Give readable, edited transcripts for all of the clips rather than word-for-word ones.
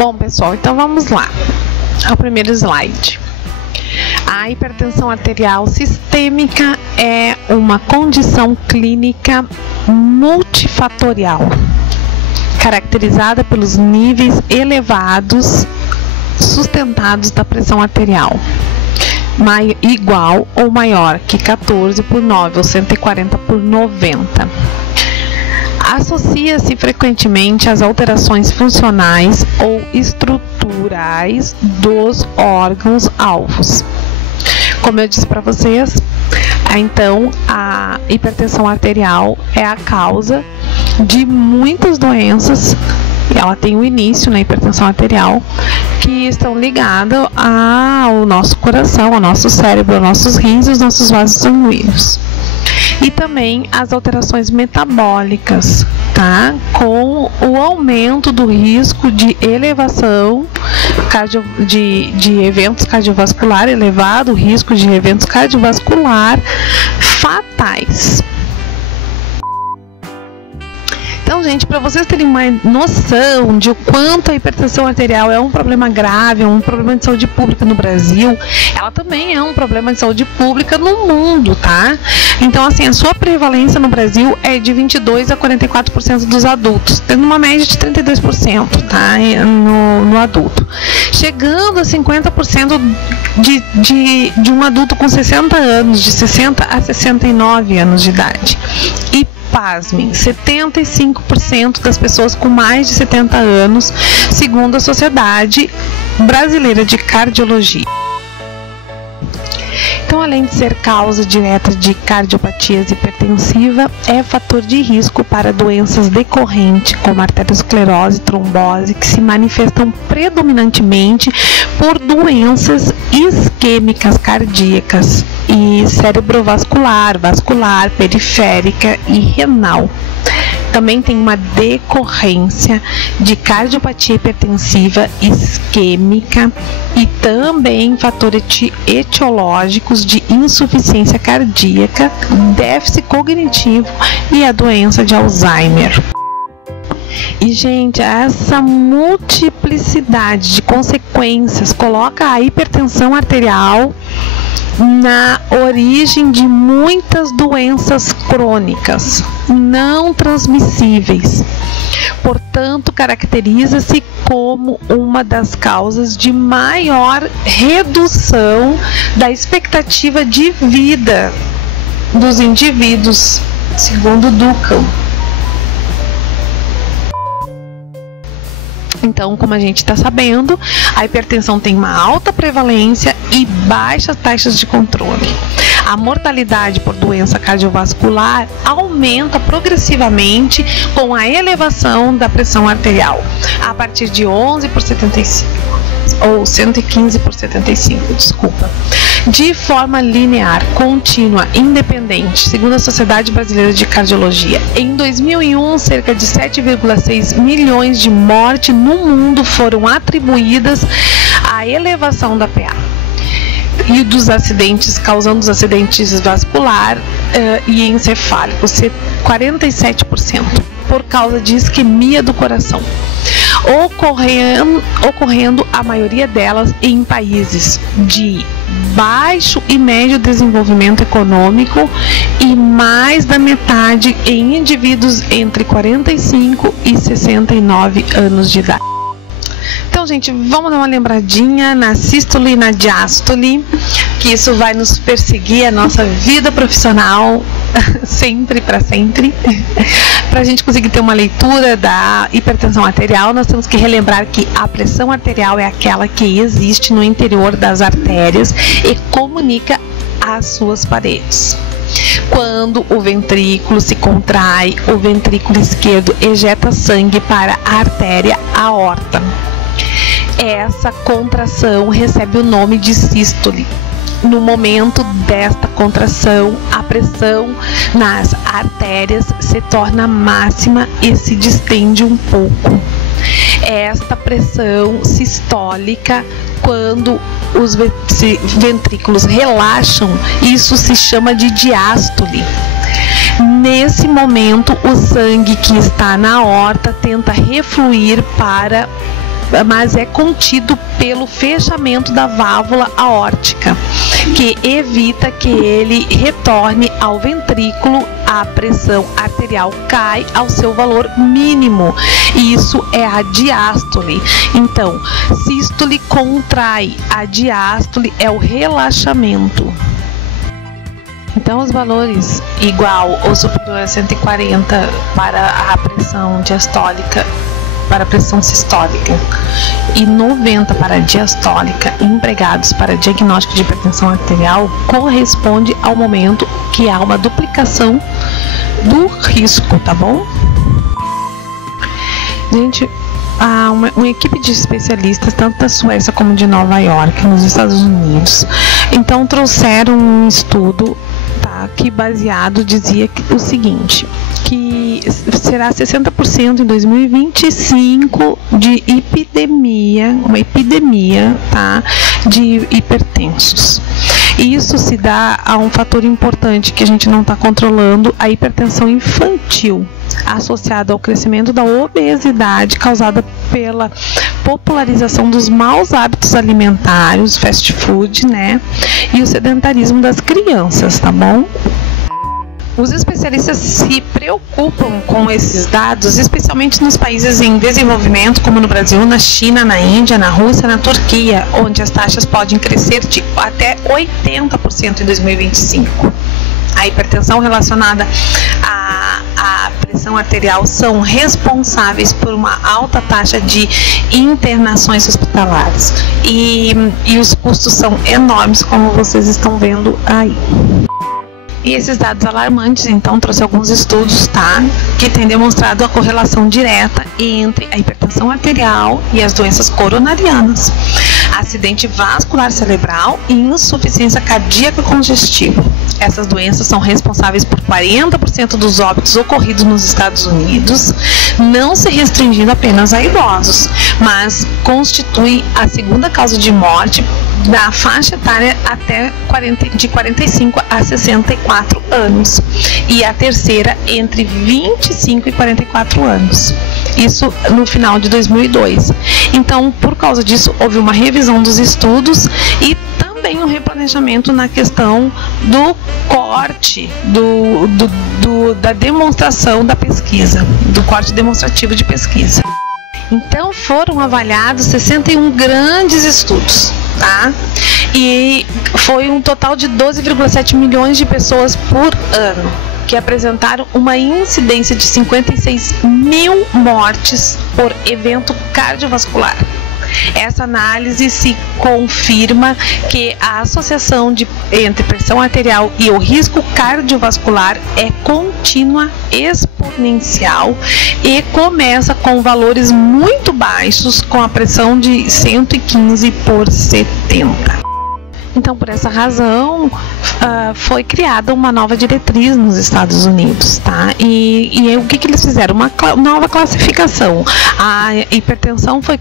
Bom, pessoal, então vamos lá ao primeiro slide. A hipertensão arterial sistêmica é uma condição clínica multifatorial, caracterizada pelos níveis elevados sustentados da pressão arterial, igual ou maior que 14/9 ou 140/90. Associa-se frequentemente às alterações funcionais ou estruturais dos órgãos-alvos. Como eu disse para vocês, então a hipertensão arterial é a causa de muitas doenças. Ela tem o início na hipertensão arterial, que estão ligadas ao nosso coração, ao nosso cérebro, aos nossos rins e aos nossos vasos sanguíneos. E também as alterações metabólicas, tá? Com o aumento do risco de elevação de eventos cardiovasculares, elevado risco de eventos cardiovasculares fatais. Então, gente, para vocês terem uma noção de o quanto a hipertensão arterial é um problema grave, é um problema de saúde pública no Brasil, ela também é um problema de saúde pública no mundo, tá? Então, assim, a sua prevalência no Brasil é de 22% a 44% dos adultos, tendo uma média de 32%, tá? No adulto. Chegando a 50% de um adulto com 60 anos, de 60 a 69 anos de idade. E pasmem, 75% das pessoas com mais de 70 anos, segundo a Sociedade Brasileira de Cardiologia. Então, além de ser causa direta de cardiopatias hipertensiva, é fator de risco para doenças decorrentes como arteriosclerose e trombose, que se manifestam predominantemente por doenças isquêmicas cardíacas e cerebrovascular, vascular, periférica e renal. Também tem uma decorrência de cardiopatia hipertensiva isquêmica e também fatores etiológicos de insuficiência cardíaca, déficit cognitivo e a doença de Alzheimer. E, gente, essa multiplicidade de consequências coloca a hipertensão arterial na origem de muitas doenças crônicas não transmissíveis. Portanto, caracteriza-se como uma das causas de maior redução da expectativa de vida dos indivíduos, segundo Dukan. Então, como a gente está sabendo, a hipertensão tem uma alta prevalência e baixas taxas de controle. A mortalidade por doença cardiovascular aumenta progressivamente com a elevação da pressão arterial, a partir de 11/75, ou 115/75, desculpa, de forma linear, contínua, independente, segundo a Sociedade Brasileira de Cardiologia. Em 2001, cerca de 7,6 milhões de mortes no mundo foram atribuídas à elevação da PA e dos acidentes, causando os acidentes vascular e encefálicos, 47%, por causa de isquemia do coração, ocorrendo a maioria delas em países de baixo e médio desenvolvimento econômico e mais da metade em indivíduos entre 45 e 69 anos de idade. Então, gente, vamos dar uma lembradinha na sístole e na diástole, que isso vai nos perseguir a nossa vida profissional sempre para sempre. Para a gente conseguir ter uma leitura da hipertensão arterial, nós temos que relembrar que a pressão arterial é aquela que existe no interior das artérias e comunica as suas paredes. Quando o ventrículo se contrai, o ventrículo esquerdo ejeta sangue para a artéria aorta. Essa contração recebe o nome de sístole. No momento desta contração, a pressão nas artérias se torna máxima e se distende um pouco. Esta pressão sistólica, quando os ventrículos relaxam, isso se chama de diástole. Nesse momento, o sangue que está na aorta tenta refluir para mas é contido pelo fechamento da válvula aórtica, que evita que ele retorne ao ventrículo. A pressão arterial cai ao seu valor mínimo. Isso é a diástole. Então, sístole contrai, a diástole é o relaxamento. Então, os valores igual ou superior a 140 para a pressão diastólica, para a pressão sistólica, e 90 para a diastólica, empregados para diagnóstico de hipertensão arterial, corresponde ao momento que há uma duplicação do risco, tá bom? Gente, uma equipe de especialistas, tanto da Suécia como de Nova York, nos Estados Unidos, então trouxeram um estudo, tá, que baseado dizia o seguinte, que será 60% em 2025 de uma epidemia, tá, de hipertensos. Isso se dá a um fator importante que a gente não está controlando, a hipertensão infantil, associada ao crescimento da obesidade causada pela popularização dos maus hábitos alimentares, fast food, né, e o sedentarismo das crianças, tá bom? Os especialistas se preocupam com esses dados, especialmente nos países em desenvolvimento, como no Brasil, na China, na Índia, na Rússia, na Turquia, onde as taxas podem crescer de até 80% em 2025. A hipertensão relacionada à pressão arterial são responsáveis por uma alta taxa de internações hospitalares. E os custos são enormes, como vocês estão vendo aí. E esses dados alarmantes, então, trouxe alguns estudos, tá, que têm demonstrado a correlação direta entre a hipertensão arterial e as doenças coronarianas, acidente vascular cerebral e insuficiência cardíaca congestiva. Essas doenças são responsáveis por 40% dos óbitos ocorridos nos Estados Unidos, não se restringindo apenas a idosos, mas constituem a segunda causa de morte da faixa etária de 45 a 64 anos e a terceira entre 25 e 44 anos. Isso no final de 2002. Então, por causa disso, houve uma revisão dos estudos e também um replanejamento na questão do corte, da demonstração da pesquisa, do corte demonstrativo de pesquisa. Então, foram avaliados 61 grandes estudos, tá? E foi um total de 12,7 milhões de pessoas por ano que apresentaram uma incidência de 56 mil mortes por evento cardiovascular. Essa análise se confirma que a associação entre pressão arterial e o risco cardiovascular é contínua, exponencial e começa com valores muito baixos, com a pressão de 115 por 70. Então, por essa razão, foi criada uma nova diretriz nos Estados Unidos, tá? E o que eles fizeram? Uma nova classificação. A hipertensão foi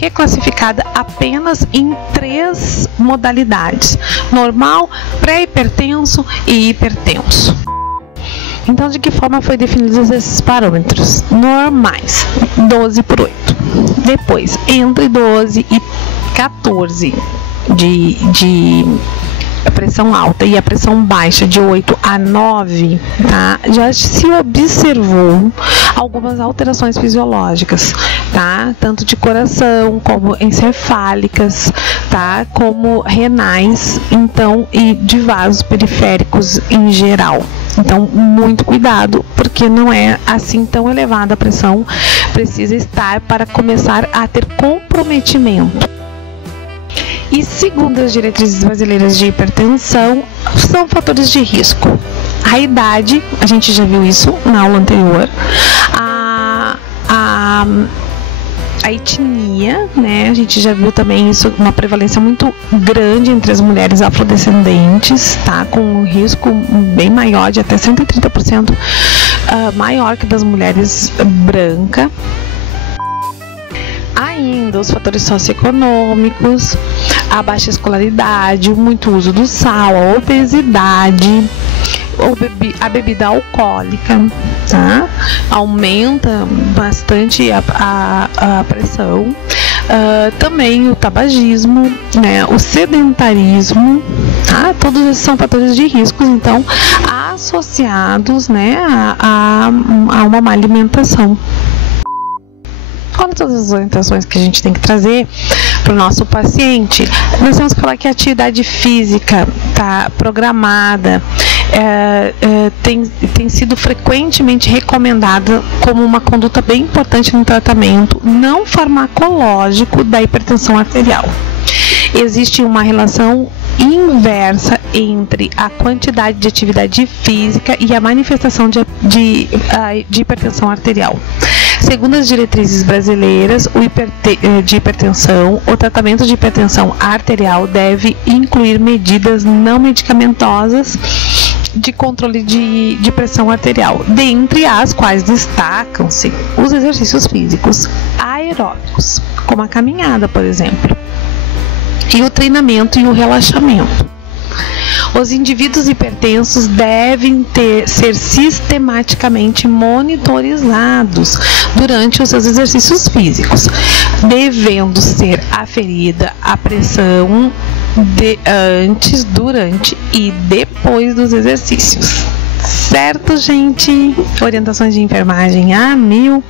reclassificada apenas em 3 modalidades: normal, pré-hipertenso e hipertenso. Então, de que forma foi definidos esses parâmetros? Normais, 12 por 8. Depois, entre 12 e 14 de pressão alta e a pressão baixa de 8 a 9, tá? Já se observou algumas alterações fisiológicas, tá? Tanto de coração, como encefálicas, tá? Como renais, então, e de vasos periféricos em geral. Então, muito cuidado, porque não é assim tão elevada a pressão, precisa estar para começar a ter comprometimento. E segundo as diretrizes brasileiras de hipertensão, são fatores de risco. A idade, a gente já viu isso na aula anterior, a etnia, né? A gente já viu também isso, uma prevalência muito grande entre as mulheres afrodescendentes, tá? Com um risco bem maior, de até 130% maior que das mulheres brancas. Ainda os fatores socioeconômicos, a baixa escolaridade, o muito uso do sal, a obesidade, a bebida alcoólica, tá? Aumenta bastante a pressão. Também o tabagismo, né, o sedentarismo, tá? Todos esses são fatores de riscos, então, associados, né, a uma má alimentação. Fora todas as orientações que a gente tem que trazer para o nosso paciente, nós temos que falar que a atividade física está programada, tem sido frequentemente recomendada como uma conduta bem importante no tratamento não farmacológico da hipertensão arterial. Existe uma relação inversa entre a quantidade de atividade física e a manifestação de hipertensão arterial. Segundo as diretrizes brasileiras de hipertensão, o tratamento de hipertensão arterial deve incluir medidas não medicamentosas de controle de pressão arterial, dentre as quais destacam-se os exercícios físicos aeróbicos, como a caminhada, por exemplo, e o treinamento e o relaxamento. Os indivíduos hipertensos devem ser sistematicamente monitorizados durante os seus exercícios físicos, devendo ser aferida a pressão antes, durante e depois dos exercícios. Certo, gente? Orientações de enfermagem a 1000.